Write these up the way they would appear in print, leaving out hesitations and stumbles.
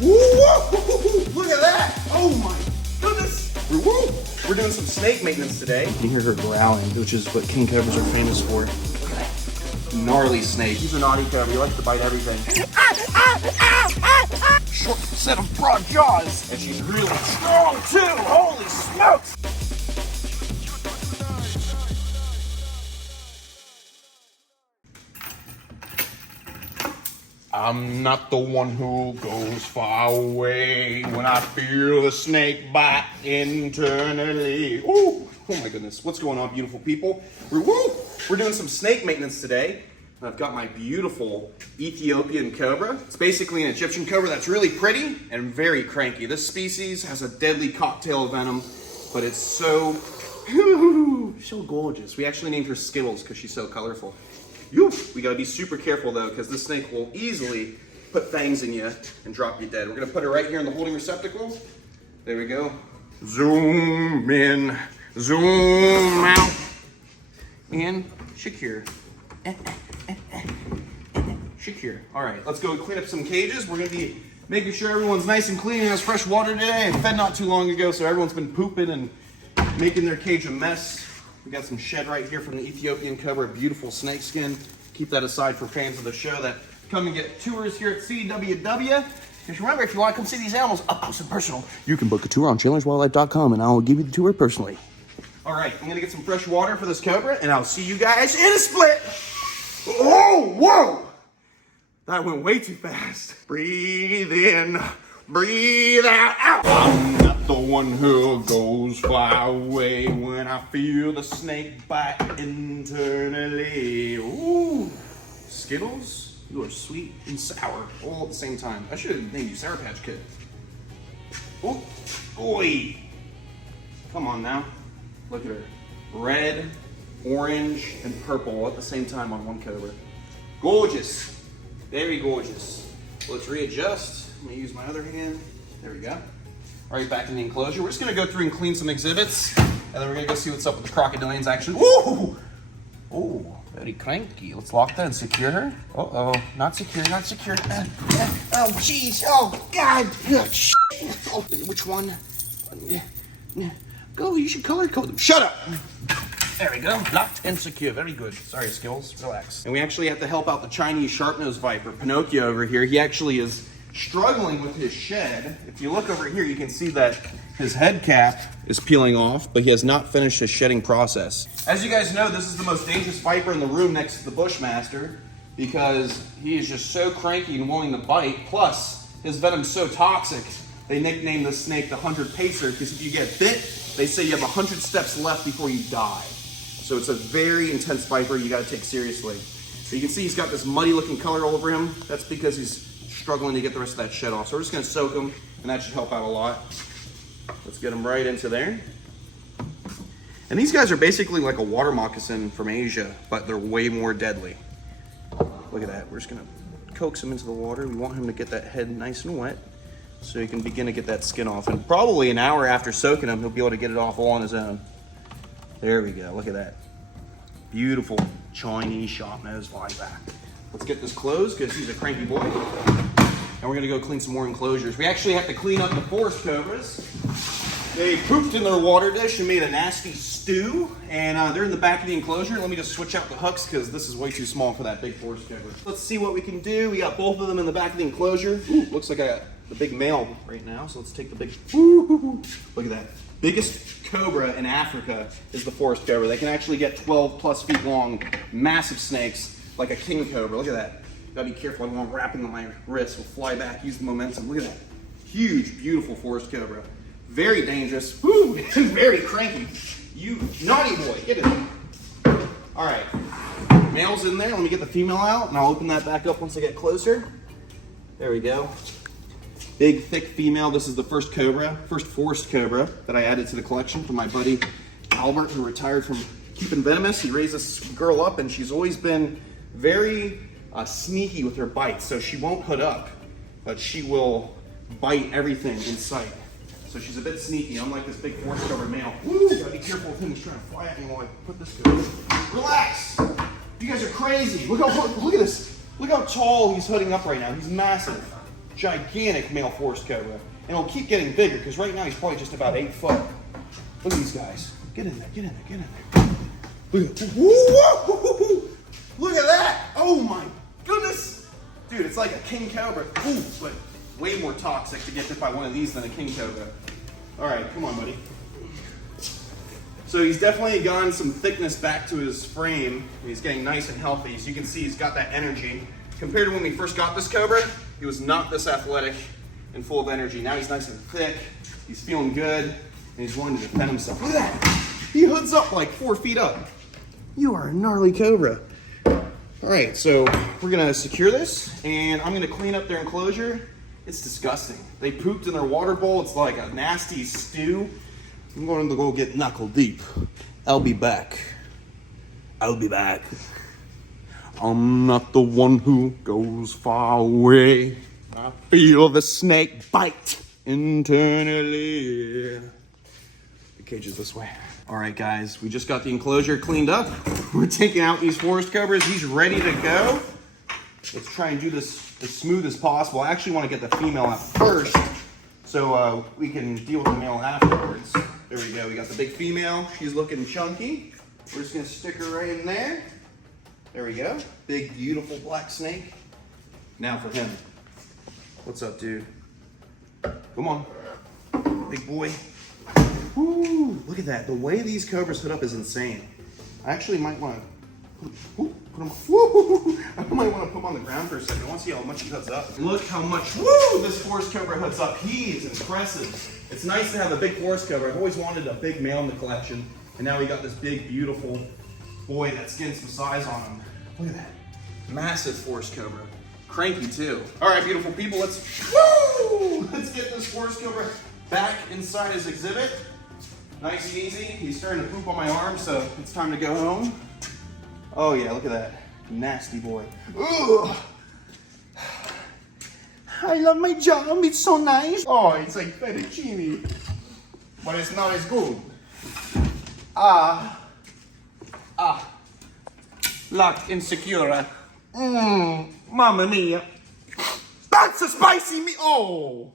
Woo! Look at that! Oh my goodness! Woo! We're doing some snake maintenance today. You can hear her growling, which is what king cobras are famous for. Gnarly snake. He's a naughty cobra. He likes to bite everything. Short set of broad jaws. And she's really strong too. Holy smokes! I'm not the one who goes far away when I feel the snake bite internally. Ooh, oh my goodness. What's going on, beautiful people? We're doing some snake maintenance today. I've got my beautiful Ethiopian cobra. It's basically an Egyptian cobra that's really pretty and very cranky. This species has a deadly cocktail of venom, but it's so gorgeous. We actually named her Skittles because she's so colorful. We gotta be super careful though, because this snake will easily put fangs in you and drop you dead. We're gonna put her right here in the holding receptacle. There we go. Zoom in, zoom out, and secure. Secure. All right, let's go clean up some cages. We're gonna be making sure everyone's nice and clean and has fresh water today. I fed not too long ago, so everyone's been pooping and making their cage a mess. We got some shed right here from the Ethiopian cobra, beautiful snake skin. Keep that aside for fans of the show that come and get tours here at CWW. Just remember, if you want to come see these animals up close and personal, you can book a tour on chandlerswildlife.com and I'll give you the tour personally. All right, I'm gonna get some fresh water for this cobra and I'll see you guys in a split. Oh, whoa! That went way too fast. Breathe in, breathe out, out. I'm not the one who goes far away when I feel the snake bite internally. Ooh, Skittles, you are sweet and sour all at the same time. I should have named you Sour Patch Kid. Oh, oi! Come on now, look at her. Red, orange, and purple at the same time on one cobra. Gorgeous, very gorgeous. Let's readjust. I'm gonna use my other hand. There we go. All right, back in the enclosure. We're just gonna go through and clean some exhibits, and then we're gonna go see what's up with the crocodilians action. Ooh! Oh, very cranky. Let's lock that and secure her. Uh-oh, not secure, not secure. Oh, jeez, oh, God. Oh, which one? Go, you should color code them. Shut up! There we go, locked and secure, very good. Sorry, Skills, relax. And we actually have to help out the Chinese sharp-nosed viper, Pinocchio over here. He actually is struggling with his shed. If you look over here, you can see that his head cap is peeling off, but he has not finished his shedding process. As you guys know, this is the most dangerous viper in the room next to the Bushmaster because he is just so cranky and willing to bite. Plus, his venom's so toxic, they nicknamed the snake the 100 Pacer because if you get bit, they say you have 100 steps left before you die. So it's a very intense viper you gotta take seriously. So you can see he's got this muddy looking color all over him. That's because he's struggling to get the rest of that shed off. So we're just gonna soak him and that should help out a lot. Let's get him right into there. And these guys are basically like a water moccasin from Asia, but they're way more deadly. Look at that, we're just gonna coax him into the water. We want him to get that head nice and wet so he can begin to get that skin off. And probably an hour after soaking him, he'll be able to get it off all on his own. There we go, look at that. Beautiful Chinese sharp-nosed viper. Let's get this closed because he's a cranky boy. And we're gonna go clean some more enclosures. We actually have to clean up the forest cobras. They pooped in their water dish and made a nasty stew. And they're in the back of the enclosure. Let me just switch out the hooks because this is way too small for that big forest cobra. Let's see what we can do. We got both of them in the back of the enclosure. Ooh, looks like I got the big male right now. So let's take the big, look at that. Biggest cobra in Africa is the forest cobra. They can actually get 12 plus feet long, massive snakes, like a king cobra. Look at that. Gotta be careful, I don't want wrapping on my wrist. Will fly back, use the momentum. Look at that. Huge, beautiful forest cobra. Very dangerous. Woo, very cranky. You naughty boy, get it. All right, male's in there. Let me get the female out and I'll open that back up once I get closer. There we go. Big, thick female. This is the first forest cobra that I added to the collection from my buddy Albert, who retired from keeping venomous. He raised this girl up and she's always been very sneaky with her bites. So she won't hood up, but she will bite everything in sight. So she's a bit sneaky, unlike this big forest cobra male. Woo, gotta be careful with him. He's trying to fly at me while I put this to him. Relax. You guys are crazy. Look at this. Look how tall he's hooding up right now. He's massive. gigantic male forest cobra. And it'll keep getting bigger because right now he's probably just about 8 foot. Look at these guys. Get in there, get in there, get in there. Look at, whoa, look at that. Oh my goodness. Dude, it's like a king cobra. Ooh, but way more toxic to get hit by one of these than a king cobra. All right, come on, buddy. So he's definitely gotten some thickness back to his frame. He's getting nice and healthy. So you can see he's got that energy. Compared to when we first got this cobra, he was not this athletic and full of energy. Now he's nice and thick. He's feeling good, and he's wanting to defend himself. Look at that. He hoods up like 4 feet up. You are a gnarly cobra. All right, so we're gonna secure this, and I'm gonna clean up their enclosure. It's disgusting. They pooped in their water bowl. It's like a nasty stew. I'm going to go get knuckle deep. I'll be back. I'll be back. I'm not the one who goes far away. I feel the snake bite internally. The cage is this way. All right, guys, we just got the enclosure cleaned up. We're taking out these forest cobras. He's ready to go. Let's try and do this as smooth as possible. I actually want to get the female out first so we can deal with the male afterwards. There we go. We got the big female. She's looking chunky. We're just going to stick her right in there. There we go. Big, beautiful black snake. Now for him. What's up, dude? Come on. Big boy. Woo! Look at that. The way these cobras hood up is insane. I actually might want to put him. Woo! I might want to put him on the ground for a second. I want to see how much he hoods up. Look how much this forest cobra hoods up. He is impressive. It's nice to have a big forest cobra. I've always wanted a big male in the collection, and now we got this big, beautiful boy that's getting some size on him. Look at that. Massive forest cobra. Cranky too. All right, beautiful people, let's get this forest cobra back inside his exhibit. Nice and easy. He's starting to poop on my arm, so it's time to go home. Oh yeah, look at that. Nasty boy. Ugh. I love my job, it's so nice. Oh, it's like fettuccine, but it's not as good. Locked and secure. Mamma mia. That's a spicy meat. Oh,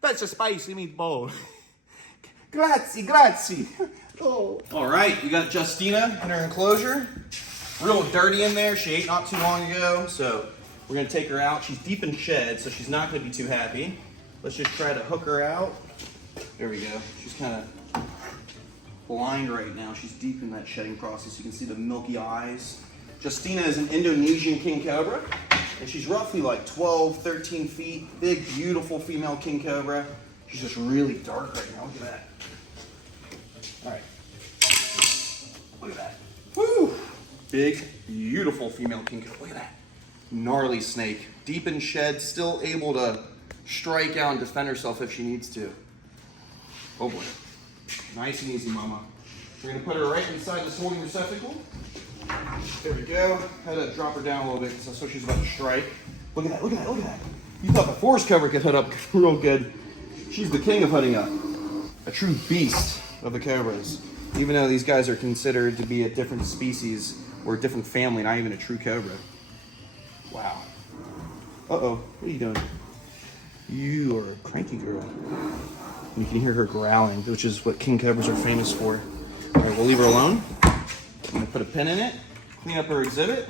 that's a spicy meatball. Grazie. Oh. All right, we got Justina in her enclosure. Real dirty in there. She ate not too long ago, so we're gonna take her out. She's deep in shed, so she's not gonna be too happy. Let's just try to hook her out. There we go. She's kind of blind right now. She's deep in that shedding process. You can see the milky eyes. Justina is an Indonesian king cobra, and she's roughly like 12, 13 feet. Big, beautiful female king cobra. She's just really dark right now. Look at that. All right. Look at that. Woo! Big, beautiful female king cobra. Look at that. Gnarly snake. Deep in shed, still able to strike out and defend herself if she needs to. Oh boy. Nice and easy, mama. We're gonna put her right inside this holding receptacle. There we go. Had to drop her down a little bit because that's what she's about to strike. Look at that, look at that, look at that. You thought the forest cover could hood up real good. She's the king of hooding up. A true beast of the cobras. Even though these guys are considered to be a different species or a different family, not even a true cobra. Wow. Uh-oh, what are you doing? You are a cranky girl. And you can hear her growling, which is what king cobras are famous for. All right, we'll leave her alone. I'm gonna put a pin in it, clean up her exhibit.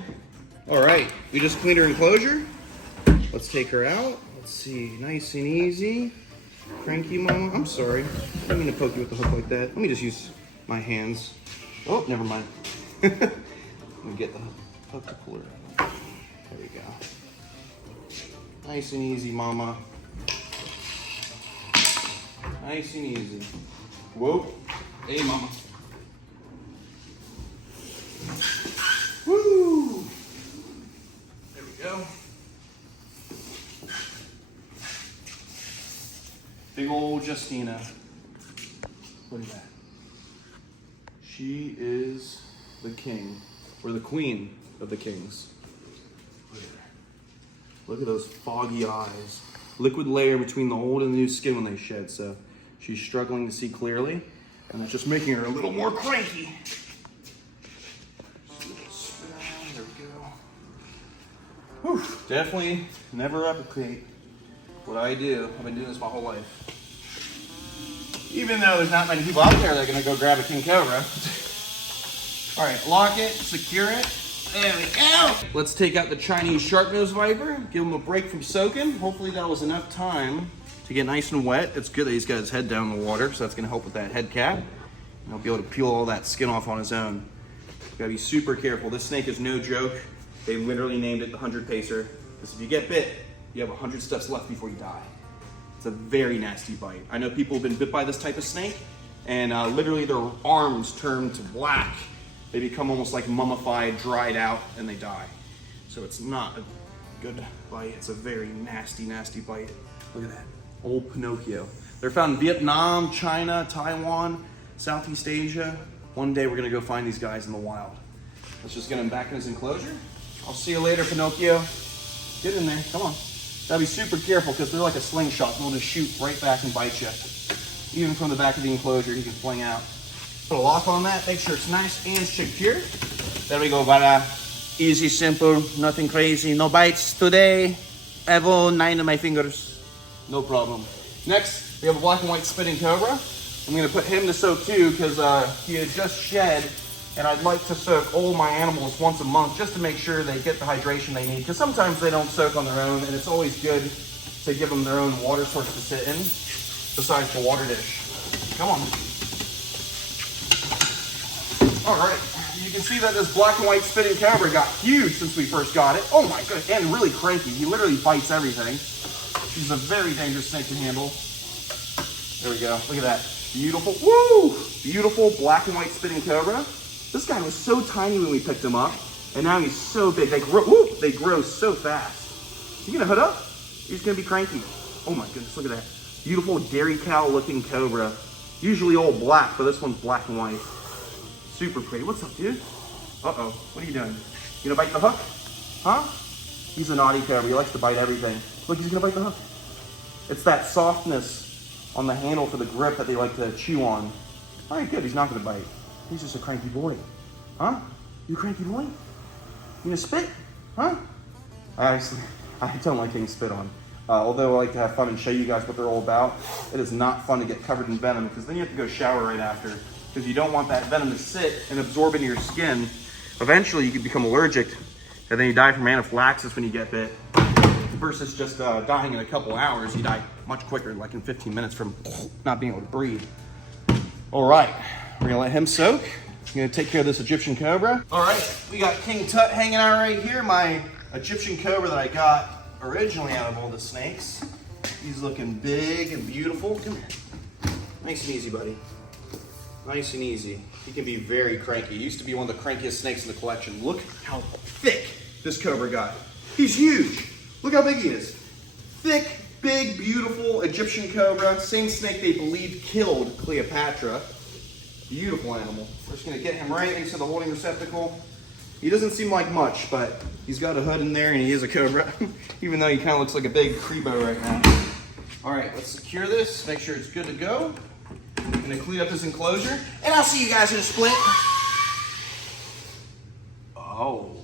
All right, we just cleaned her enclosure. Let's take her out. Let's see, nice and easy. Cranky mama, I'm sorry. I didn't mean to poke you with the hook like that. Let me just use my hands. Oh, never mind. Let me get the hook to pull her out. There we go. Nice and easy, mama. Nice and easy. Whoa. Hey, mama. Woo! There we go. Big old Justina. Look at that. She is the king, or the queen of the kings. Look at her. Look at those foggy eyes. Liquid layer between the old and the new skin when they shed, so she's struggling to see clearly, and that's just making her a little more cranky. There we go. Whew. Definitely never replicate What I do. I've been doing this my whole life. Even though there's not many people out there that are gonna go grab a king cobra. All right, lock it, secure it. There we go. Let's take out the Chinese sharp-nosed viper, give him a break from soaking. Hopefully that was enough time to get nice and wet. It's good that he's got his head down in the water, so that's gonna help with that head cap. And he'll be able to peel all that skin off on his own. You gotta be super careful. This snake is no joke. They literally named it the 100 pacer. Because if you get bit, you have 100 steps left before you die. It's a very nasty bite. I know people have been bit by this type of snake, and literally their arms turn to black. They become almost like mummified, dried out, and they die. So it's not a good bite. It's a very nasty, nasty bite. Look at that, old Pinocchio. They're found in Vietnam, China, Taiwan, Southeast Asia. One day we're gonna go find these guys in the wild. Let's just get him back in his enclosure. I'll see you later, Pinocchio. Get in there, come on. Gotta be super careful because they're like a slingshot. They'll just shoot right back and bite you. Even from the back of the enclosure, you can fling out. Put a lock on that, make sure it's nice and secure. There we go, Vara. Easy, simple, nothing crazy, no bites today. I have all 9 of my fingers. No problem. Next, we have a black and white spitting cobra. I'm gonna put him to soak too because he had just shed, and I'd like to soak all my animals once a month just to make sure they get the hydration they need, because sometimes they don't soak on their own, and it's always good to give them their own water source to sit in besides the water dish. Come on. All right, you can see that this black and white spitting cobra got huge since we first got it. Oh my goodness, and really cranky. He literally bites everything. He's a very dangerous snake to handle. There we go, look at that. Beautiful, woo! Beautiful black and white spitting cobra. This guy was so tiny when we picked him up, and now he's so big. They grow so fast. You gonna hood up? He's gonna be cranky. Oh my goodness, look at that. Beautiful dairy cow looking cobra. Usually all black, but this one's black and white. Super pretty. What's up, dude? Uh-oh, what are you doing? You gonna bite the hook? Huh? He's a naughty cobra, he likes to bite everything. Look, he's gonna bite the hook. It's that softness on the handle for the grip that they like to chew on. All right, good, he's not gonna bite. He's just a cranky boy. Huh? You a cranky boy? You gonna spit? Huh? I don't like getting spit on. Although I like to have fun and show you guys what they're all about, it is not fun to get covered in venom because then you have to go shower right after, because you don't want that venom to sit and absorb into your skin. Eventually you can become allergic, and then you die from anaphylaxis when you get bit. Versus just dying in a couple hours, you die much quicker, like in 15 minutes from not being able to breathe. All right, we're gonna let him soak. I'm gonna take care of this Egyptian cobra. All right, we got King Tut hanging out right here, my Egyptian cobra that I got originally out of all the snakes. He's looking big and beautiful. Come here. Nice and easy, buddy. Nice and easy. He can be very cranky. He used to be one of the crankiest snakes in the collection. Look how thick this cobra got. He's huge. Look how big he is. Thick, big, beautiful Egyptian cobra. Same snake they believe killed Cleopatra. Beautiful animal. We're just gonna get him right into the holding receptacle. He doesn't seem like much, but he's got a hood in there and he is a cobra, even though he kind of looks like a big Crebo right now. All right, let's secure this, make sure it's good to go. I'm gonna clean up this enclosure, and I'll see you guys in a split. Oh,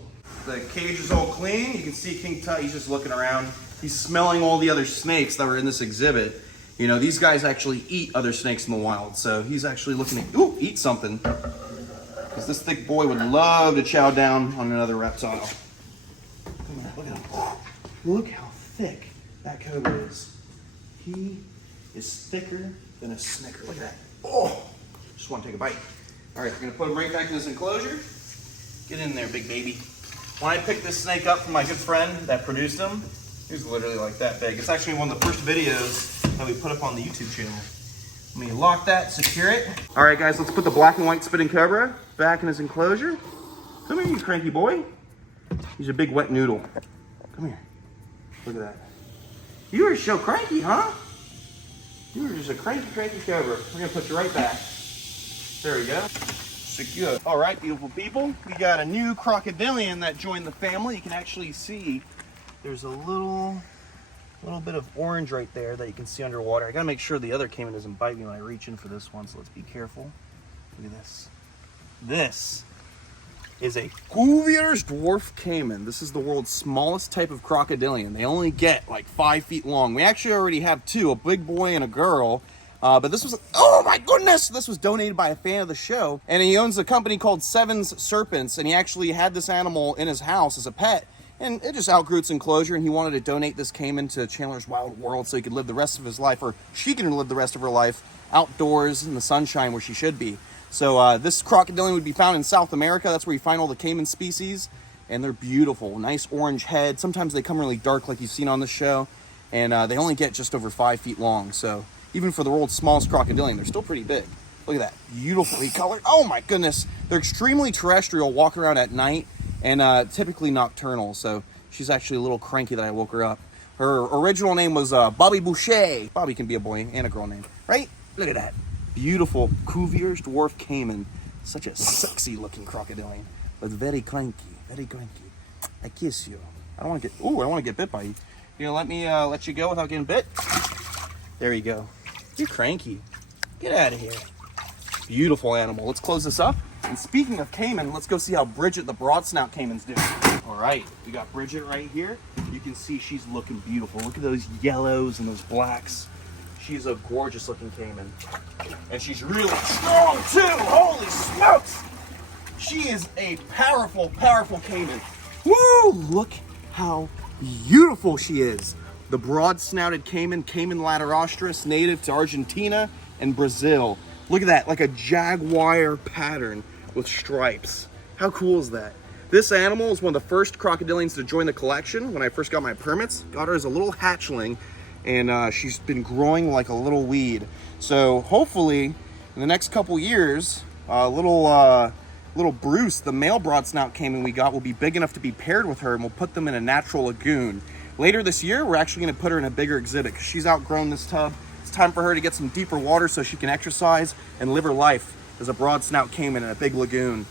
the cage is all clean. You can see King Tut, he's just looking around. He's smelling all the other snakes that were in this exhibit. You know, these guys actually eat other snakes in the wild, so he's actually looking to eat something. Because this thick boy would love to chow down on another reptile. Look at him. Look how thick that cobra is. He is thicker than a Snicker. Look at that. Oh, just want to take a bite. All right, we're gonna put him right back in this enclosure. Get in there, big baby. When I picked this snake up from my good friend that produced him, he was literally like that big. It's actually one of the first videos that we put up on the YouTube channel. Let me lock that, secure it. All right, guys, let's put the black and white spitting cobra back in his enclosure. Come here, you cranky boy. He's a big wet noodle. Come here. Look at that. You are so cranky, huh? You are just a cranky, cranky cobra. We're gonna put you right back. There we go. Secure. All right, beautiful people. We got a new crocodilian that joined the family. You can actually see there's a little bit of orange right there that you can see underwater. I gotta make sure the other caiman doesn't bite me when I reach in for this one, so let's be careful. Look at this. This is a Cuvier's dwarf caiman. This is the world's smallest type of crocodilian. They only get like 5 feet long. We actually already have two, a big boy and a girl. But this was, oh my goodness, this was donated by a fan of the show. And he owns a company called Seven's Serpents, and he actually had this animal in his house as a pet. And it just outgrew its enclosure, and he wanted to donate this caiman to Chandler's Wild World so he could live the rest of his life, or she can live the rest of her life outdoors in the sunshine where she should be. So this crocodilian would be found in South America. That's where you find all the caiman species, and they're beautiful. Nice orange head. Sometimes they come really dark like you've seen on the show, and they only get just over 5 feet long. So even for the world's smallest crocodilian, they're still pretty big. Look at that, beautifully colored. Oh my goodness. They're extremely terrestrial, walk around at night, and typically nocturnal. So she's actually a little cranky that I woke her up. Her original name was Bobby Boucher. Bobby can be a boy and a girl name, right? Look at that. Beautiful Cuvier's dwarf caiman. Such a sexy looking crocodilian, but very cranky, very cranky. I kiss you. I don't want to get, ooh, I don't want to get bit by you. You gonna let me let you go without getting bit? There you go. You're cranky. Get out of here. Beautiful animal. Let's close this up. And speaking of caiman, let's go see how Bridget the broadsnout caiman's doing. All right, we got Bridget right here. You can see she's looking beautiful. Look at those yellows and those blacks. She's a gorgeous looking caiman. And she's really strong too. Holy smokes. She is a powerful, powerful caiman. Woo! Look how beautiful she is. The broad-snouted caiman, Caiman laterostris, native to Argentina and Brazil. Look at that, like a jaguar pattern with stripes. How cool is that? This animal is one of the first crocodilians to join the collection when I first got my permits. Got her as a little hatchling, and she's been growing like a little weed. So hopefully, in the next couple years, little Bruce, the male broadsnout caiman we got, will be big enough to be paired with her, and we'll put them in a natural lagoon. Later this year, we're actually going to put her in a bigger exhibit because she's outgrown this tub. It's time for her to get some deeper water so she can exercise and live her life as a broadsnout caiman in a big lagoon.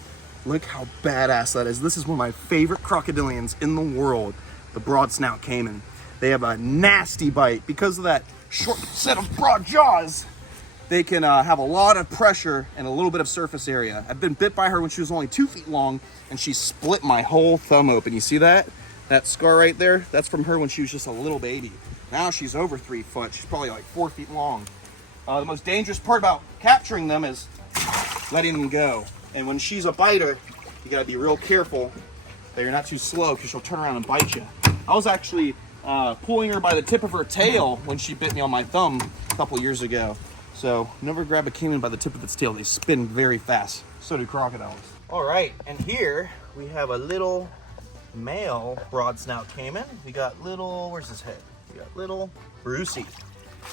Look how badass that is. This is one of my favorite crocodilians in the world, the broadsnout caiman. They have a nasty bite. Because of that short set of broad jaws, they can have a lot of pressure and a little bit of surface area. I've been bit by her when she was only 2 feet long, and she split my whole thumb open. You see that? That scar right there, that's from her when she was just a little baby. Now she's over 3 foot. She's probably like 4 feet long. The most dangerous part about capturing them is letting them go. And when she's a biter, you gotta be real careful that you're not too slow because she'll turn around and bite you. I was actually pulling her by the tip of her tail when she bit me on my thumb a couple years ago. So never grab a caiman by the tip of its tail. They spin very fast. So do crocodiles. All right, and here we have a little male broadsnout caiman. We got little, where's his head? We got little Brucey.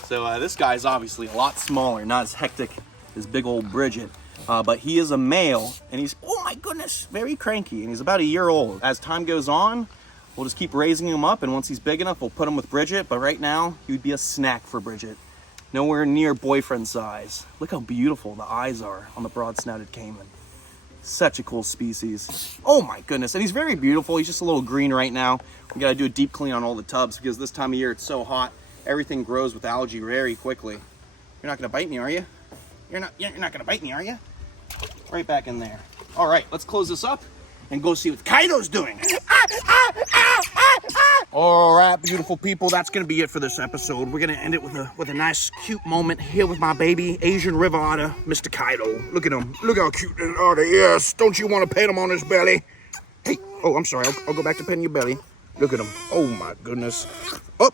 So this guy's obviously a lot smaller, not as hectic as big old Bridget. But he is a male, and he's, oh my goodness, very cranky, and he's about a year old. As time goes on, we'll just keep raising him up, and once he's big enough, we'll put him with Bridget. But right now, he would be a snack for Bridget. Nowhere near boyfriend size. Look how beautiful the eyes are on the broad-snouted caiman. Such a cool species. Oh my goodness, and he's very beautiful. He's just a little green right now. We gotta do a deep clean on all the tubs because this time of year it's so hot. Everything grows with algae very quickly. You're not gonna bite me, are you? You're not gonna bite me, are you? Right back in there. All right, let's close this up and go see what Kaido's doing. All right, beautiful people, that's gonna be it for this episode. We're gonna end it with a nice, cute moment here with my baby Asian river otter, Mr. Kaido. Look at him. Look how cute that otter is. Don't you want to pet him on his belly? Hey, oh, I'm sorry. I'll go back to petting your belly. Look at him. Oh my goodness. Oh,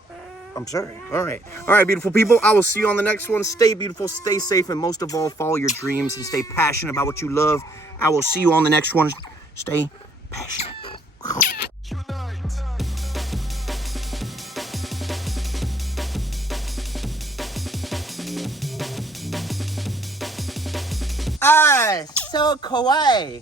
I'm sorry. All right, beautiful people. I will see you on the next one. Stay beautiful, stay safe, and most of all, follow your dreams and stay passionate about what you love. I will see you on the next one. Stay passionate. Ah, so kawaii.